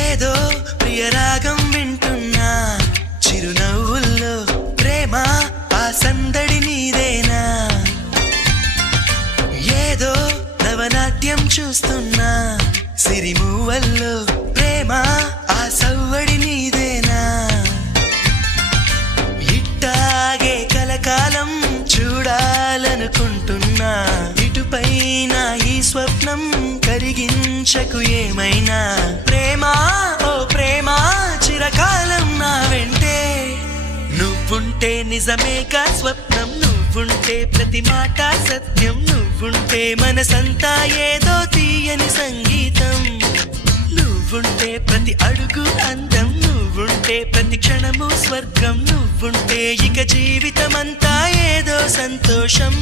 ఏదో ప్రియరాగం వింటున్నా చిరునవ్వుల్లో ప్రేమ ఆ సందడి నీదేనా ఏదో నవనాట్యం చూస్తున్నా సిరిమూవల్లో ప్రేమ ఆ సవ్వడి నీదేనా ఇట్టాగే కలకాలం చూడాలనుకుంటున్నా ఇటుపైన ఈ స్వప్నం కరిగించకు ఏమైనా ప్రేమ ఓ ప్రేమ చిరకాలం నా వెంటే నువ్వుంటే నిజమేగా స్వప్నం నువ్వుంటే ప్రతి మాట సత్యం నువ్వుంటే మనసంతా ఏదో తీయని సంగీతం నువ్వుంటే ప్రతి అడుగు అందం నువ్వుంటే ప్రతి క్షణము స్వర్గం నువ్వుంటే ఇక జీవితమంతా ఏదో సంతోషం